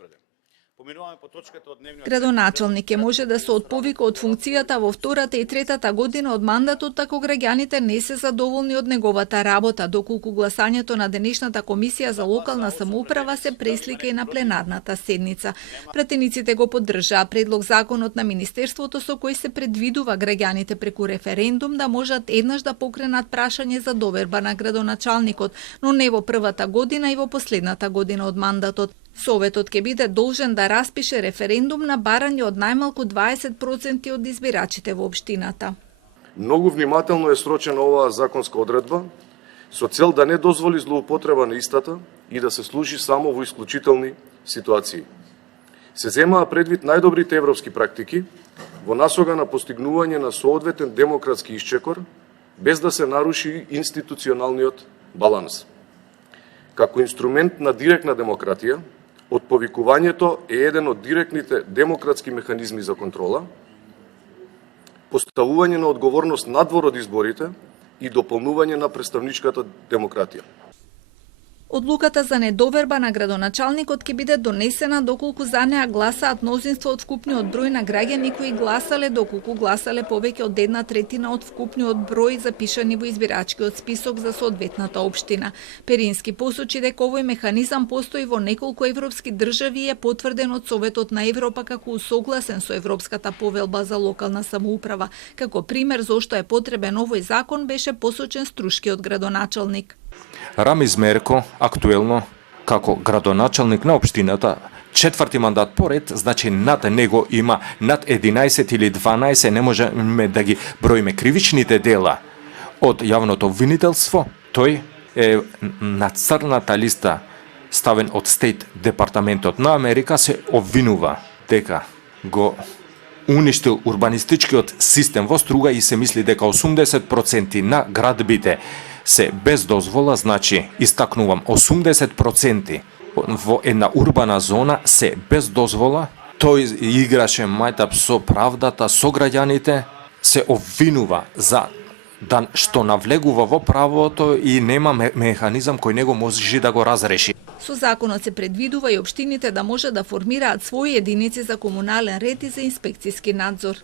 утврден. Поминуваме по точката од дневниот. Градоначалник може да се отповика од функцијата во втората и третата година од мандатот ако граѓаните не се задоволни од неговата работа, доколку гласањето на денешната комисија за локална самоуправа се преслика и на пленарната седница. Пратениците го поддржаа предлог законот на Министерството со кој се предвидува граѓаните преку референдум да можат еднаш да покренат прашање за доверба на градоначалникот, но не во првата година и во последната година од мандатот. Советот ќе биде должен да распише референдум на барање од најмалку 20% од избирачите во општината. Многу внимателно е срочена оваа законска одредба со цел да не дозволи злоупотреба на истата и да се служи само во исклучителни ситуации. Се земаа предвид најдобрите европски практики во насога на постигнување на соодветен демократски исчекор без да се наруши институционалниот баланс. Како инструмент на директна демократија, отповикувањето е еден од директните демократски механизми за контрола, поставување на одговорност надвор од изборите и дополнување на представничката демократија. Одлуката за недоверба на градоначалникот ќе биде донесена доколку за неа гласаат мнозинство од вкупниот број на граѓани кои гласале, доколку гласале повеќе од 1/3 од вкупниот број запишани во избирачкиот список за соодветната општина. Перински посочи дека овој механизам постои во неколку европски држави и е потврден од Советот на Европа како усогласен со Европската повелба за локална самоуправа. Како пример зошто е потребен овој закон беше посочен струшкиот градоначалник. Рамиз Мерко, актуелно, како градоначалник на општината, 4-ти мандат поред, значи над него има над 11 или 12, не можеме да ги броиме кривичните дела од јавното обвинителство. Тој е на црната листа ставен од Стейт департаментот на Америка, се обвинува дека го уништил урбанистичкиот систем во Струга и се мисли дека 80% на градбите се без дозвола, значи, истакнувам, 80% во една урбана зона се без дозвола. Тој играше мајтап со правдата, со граѓаните, се обвинува за да што навлегува во правото и нема механизам кој него може да го разреши. Со законот се предвидува и општините да може да формираат своји единици за комунален ред и за инспекцијски надзор.